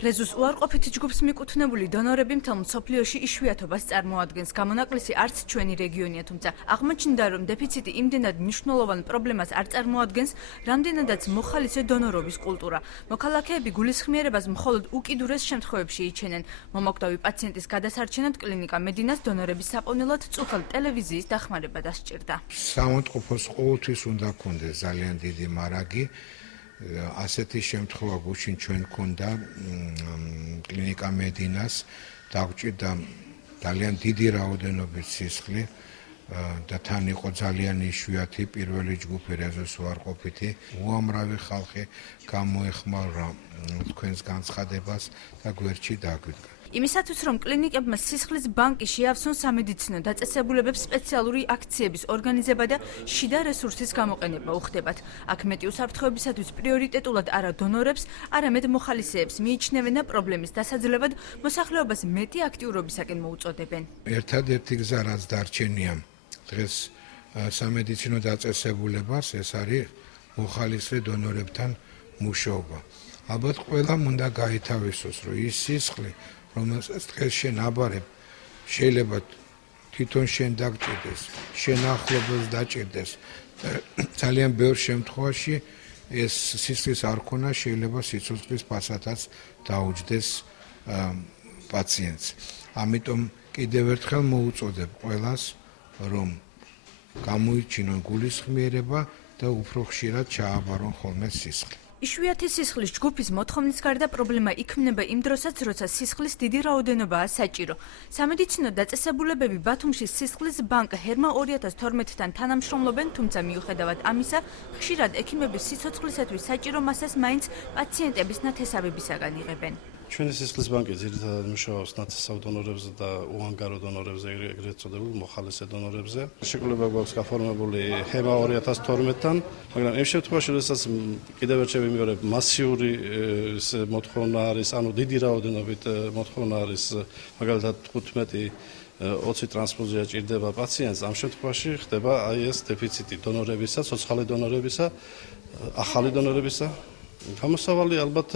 რეზუს უარყოფითი ჯგუფს მიკუთვნებული დონორები მთელ მსოფლიოში იშვიათობას წარმოადგენს. გამონაკლისი არც ჩვენი რეგიონია, თუმცა აღმოჩნდა, რომ დეფიციტი იმდენად მნიშვნელოვან პრობლემას არ წარმოადგენს, რამდენადაც მოხალისე დონორობის კულტურა. მოქალაქეები გულისხმიერებას მხოლოდ უკიდურეს შემთხვევებში იჩენენ. მომოკვდავი პაციენტის გადასარჩენად კლინიკა მედინას დონორების საპოვნელად წუხელ ტელევიზიის დახმარება დასჭირდა. საავადმყოფოს ყოველთვის უნდა გქონდეს ძალიან დიდი მარაგი. ასეთი შემთხვევა გუშინ ჩვენ გქონდა კლინიკა მედინას, დაგვჭირდა ძალიან დიდი რაოდენობით სისხლი და თან იყო ძალიან იშვიათი პირველი ჯგუფი რეზუს უარყოფითი. უამრავი ხალხი გამოეხმარა თქვენს განცხადებას და გვერდში დაგვიდგა. იმისათვის, რომ კლინიკებმა სისხლის ბანკი შეავსონ სამედიცინო დაწესებულებებს, სპეციალური აქციების ორგანიზება და შიდა რესურსის გამოყენება უხდებათ. აქ მეტი უსაფრთხოებისათვის პრიორიტეტულად არა დონორებს, არამედ მოხალისეებს მიიჩნევენ და პრობლემის დასაძლევად მოსახლეობას მეტი აქტიურობისაკენ მოუწოდებენ. ერთადერთი გზა, რაც დარჩენია დღეს სამედიცინო დაწესებულებას, ეს არის მოხალისე დონორებთან მუშაობა. ალბათ ყველამ უნდა გაითავისოს, რომ ის სისხლი, რომელსაც დღეს შენ აბარებ, შეიძლება თვითონ შენ დაგჭირდეს, შენ ახლობელს დაჭირდეს. ძალიან ბევრ შემთხვევაში ეს სისხლის არქონა შეიძლება სიცოცხლის ფასადაც დაუჯდეს პაციენტს. ამიტომ კიდევ ერთხელ მოუწოდებ ყველას, რომ გამოიჩინონ გულისხმიერება და უფრო ხშირად ჩააბარონ ხოლმე სისხლი. იშვიათი სისხლის ჯგუფის მოთხოვნის გარდა პრობლემა იქმნება იმ დროსაც, როცა სისხლის დიდი რაოდენობაა საჭირო. სამედიცინო დაწესებულებები ბათუმში სისხლის ბანკ ჰერმა 2012-თან თანამშრომლობენ, თუმცა მიუხედავად ამისა, ხშირად ექიმების სიცოცხლისათვის საჭირო მასას მაინც პაციენტების ნათესავებისაგან იღებენ. ჩვენი სისხლის ბანკი ძირითადად მუშაობს ნათესავ დონორებზე და უანგარო დონორებზე, ეგრეთ წოდებულ მოხალისე დონორებზე. შეკვლება გვაქვს გაფორმებული ჰერმა 2012-თან, მაგრამ იმ შემთხვევაში, როდესაც კიდევ ერთხელ ვიმეორებ, მასიური მოთხოვნა არის, ანუ დიდი რაოდენობით მოთხოვნა არის, მაგალითად 15-20 ტრანსფუზია ჭირდება პაციენტს, ამ შემთხვევაში ხდება აი ეს დეფიციტი დონორებისა, ცოცხალი დონორებისა, ახალი დონორებისა. გამოსავალი ალბათ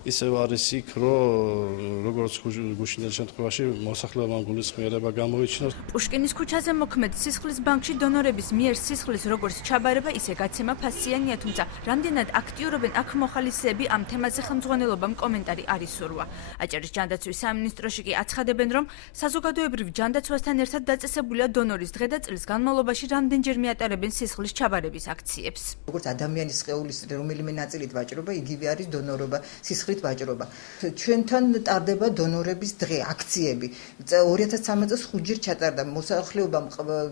ისევ არის იქ, რომ როგორც გუშინდელ შემთხვევაში მოსახლეობამ გულისხმიერება გამოიჩინოს. პუშკინის ქუჩაზე მოქმედ სისხლის ბანკში დონორების მიერ სისხლის როგორც ჩაბარება, ისე გაცემა ფასიანია, თუმცა რამდენად აქტიურობენ აქ მოხალისეები, ამ თემაზე ხელმძღვანელობამ კომენტარი არ ისურვა. აჭარის ჯანდაცვის სამინისტროში კი აცხადებენ, რომ საზოგადოებრივ ჯანდაცვასთან ერთად დაწესებულია დონორის დღე და წლის განმავლობაში რამდენჯერ მიატარებენ სისხლის ჩაბარების აქციებს. როგორც ადამიანის სხეულის რომელიმე ნაწილით ვაჭრობა, იგივე არის დონორობა, სისხლის ვაჭრობა. ჩვენთან ტარდება დონორების დღე, აქციები. 2013 წელს 5 ჯერ ჩატარდა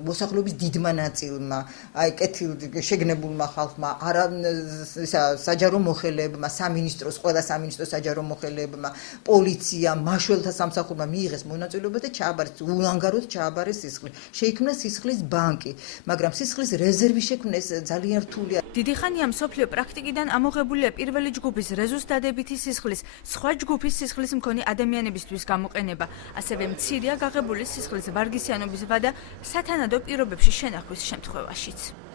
მოსახლეობის დიდმა ნაწილმა, აი შეგნებულმა ხალხმა, არა საჯარო მოხელეებმა, სამინისტროს, ყველა სამინისტროს საჯარო მოხელეებმა, პოლიციამ, მაშველთა სამსახურმა მიიღეს მონაწილეობა და ჩააბარეს, უანგაროდ ჩააბარეს სისხლი. შეიქმნა სისხლის ბანკი, მაგრამ სისხლის რეზერვი შექმნეს ძალიან რთულია. დიდი ხანია მსოფლიო პრაქტიკიდან ამოღებულია პირველი ჯგუფის რეზუს დადებითი სისხლის, სხვა ჯგუფის სისხლის მქონე ადამიანებისთვის გამოყენება, ასევე მცირეა გაღებული სისხლის ვარგისიანობის ვადა სათანადო პირობებში შენახვის შემთხვევაშიც.